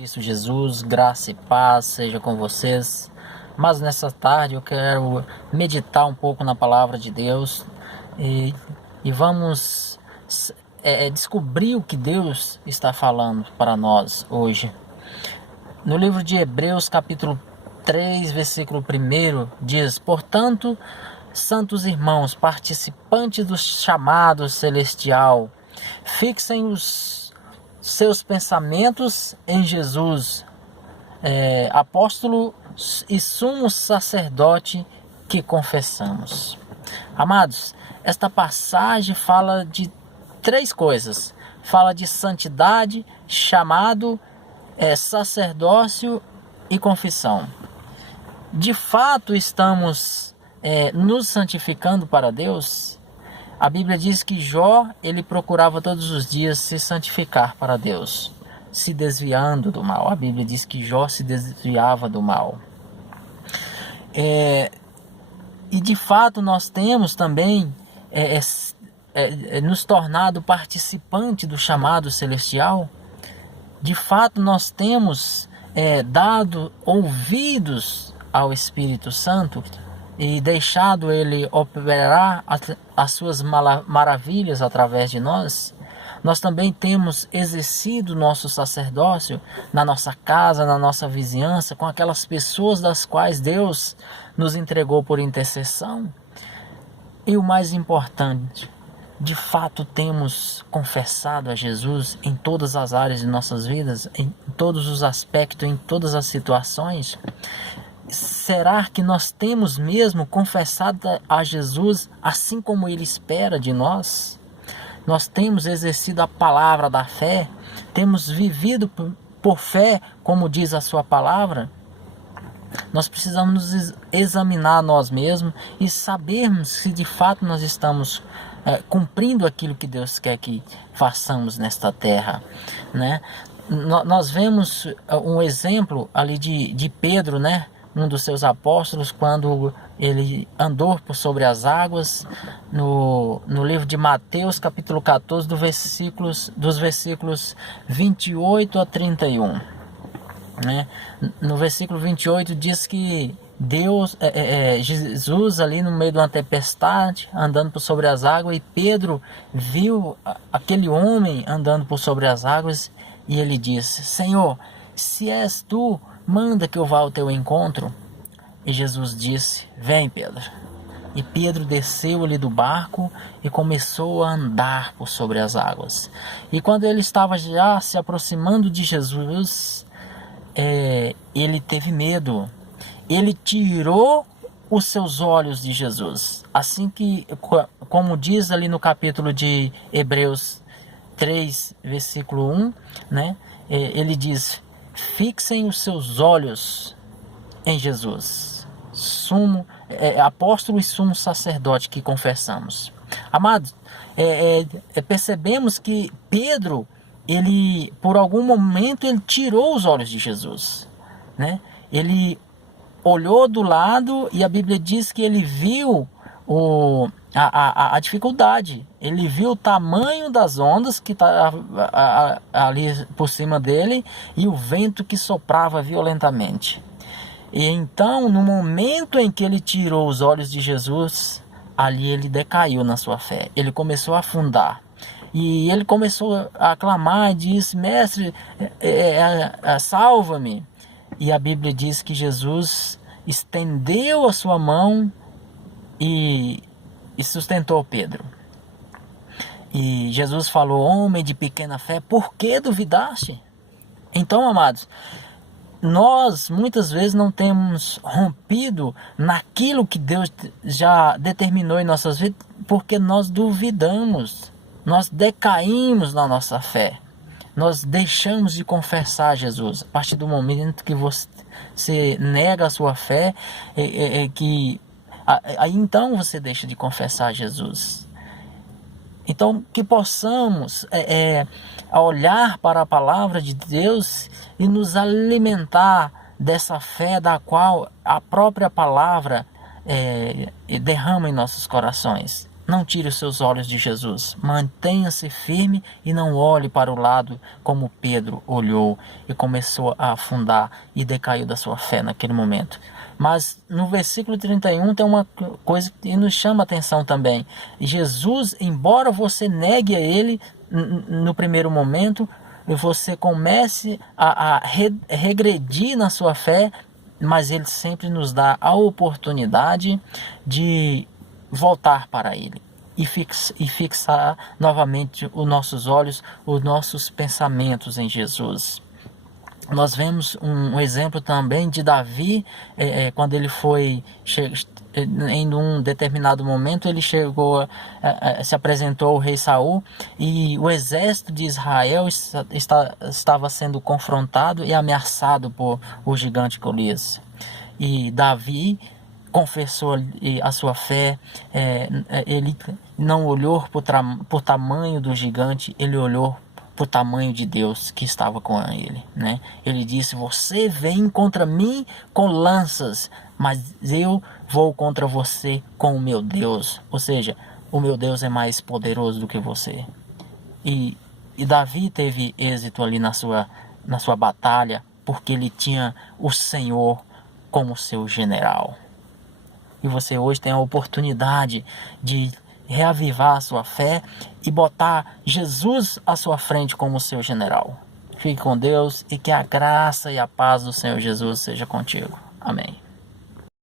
Cristo Jesus, graça e paz seja com vocês. Mas nessa tarde eu quero meditar um pouco na palavra de Deus e vamos descobrir o que Deus está falando para nós hoje. No livro de Hebreus, capítulo 3, versículo 1, diz: Portanto, santos irmãos, participantes do chamado celestial, fixem os seus pensamentos em Jesus, apóstolo e sumo sacerdote que confessamos. Amados, esta passagem fala de três coisas. Fala de santidade, chamado, sacerdócio e confissão. De fato estamos nos santificando para Deus? A Bíblia diz que Jó, ele procurava todos os dias se santificar para Deus, se desviando do mal. A Bíblia diz que Jó se desviava do mal. E de fato nós temos também nos tornado participante do chamado celestial. De fato nós temos dado ouvidos ao Espírito Santo e deixado ele operar as suas maravilhas através de nós. Nós também temos exercido nosso sacerdócio na nossa casa, na nossa vizinhança, com aquelas pessoas das quais Deus nos entregou por intercessão. E o mais importante, de fato temos confessado a Jesus em todas as áreas de nossas vidas, em todos os aspectos, em todas as situações. Será que nós temos mesmo confessado a Jesus assim como Ele espera de nós? Nós temos exercido a palavra da fé? Temos vivido por fé, como diz a sua palavra? Nós precisamos nos examinar nós mesmos e sabermos se de fato nós estamos cumprindo aquilo que Deus quer que façamos nesta terra, né? Nós vemos um exemplo ali de Pedro, né? Um dos seus apóstolos, quando ele andou por sobre as águas, no livro de Mateus, capítulo 14, dos versículos 28 a 31. Né? No versículo 28 diz que Jesus ali no meio de uma tempestade, andando por sobre as águas, e Pedro viu aquele homem andando por sobre as águas, e ele disse: Senhor, se és tu, manda que eu vá ao teu encontro. E Jesus disse: Vem, Pedro. E Pedro desceu ali do barco e começou a andar por sobre as águas. E quando ele estava já se aproximando de Jesus, ele teve medo. Ele tirou os seus olhos de Jesus. Assim que, como diz ali no capítulo de Hebreus 3, versículo 1, né? Ele diz: Fixem os seus olhos em Jesus, apóstolo e sumo sacerdote que confessamos. Amados, percebemos que Pedro, ele por algum momento ele tirou os olhos de Jesus, né? Ele olhou do lado e a Bíblia diz que ele viu a dificuldade. Ele viu o tamanho das ondas que estavam ali por cima dele e o vento que soprava violentamente. E então, no momento em que ele tirou os olhos de Jesus, ali ele decaiu na sua fé. Ele começou a afundar. E ele começou a clamar e disse: Mestre, salva-me. E a Bíblia diz que Jesus estendeu a sua mão e sustentou Pedro. E Jesus falou: homem de pequena fé, por que duvidaste? Então, amados, nós muitas vezes não temos rompido naquilo que Deus já determinou em nossas vidas, porque nós duvidamos, nós decaímos na nossa fé, nós deixamos de confessar Jesus. A partir do momento que você nega a sua fé, aí então você deixa de confessar Jesus. Então, que possamos olhar para a palavra de Deus e nos alimentar dessa fé da qual a própria palavra derrama em nossos corações. Não tire os seus olhos de Jesus. Mantenha-se firme e não olhe para o lado como Pedro olhou e começou a afundar e decaiu da sua fé naquele momento. Mas no versículo 31 tem uma coisa que nos chama a atenção também. Jesus, embora você negue a Ele no primeiro momento, você comece a regredir na sua fé, mas Ele sempre nos dá a oportunidade de voltar para Ele e fixar novamente os nossos olhos, os nossos pensamentos em Jesus. Nós vemos um exemplo também de Davi, quando ele foi, em um determinado momento, ele chegou, se apresentou ao rei Saul, e o exército de Israel estava sendo confrontado e ameaçado por o gigante Golias. E Davi confessou a sua fé, ele não olhou por tamanho do gigante, ele olhou por tamanho de Deus que estava com ele, né? Ele disse: você vem contra mim com lanças, mas eu vou contra você com o meu Deus. Ou seja, o meu Deus é mais poderoso do que você. E Davi teve êxito ali na sua batalha, porque ele tinha o Senhor como seu general. E você hoje tem a oportunidade de reavivar a sua fé e botar Jesus à sua frente como seu general. Fique com Deus e que a graça e a paz do Senhor Jesus seja contigo. Amém.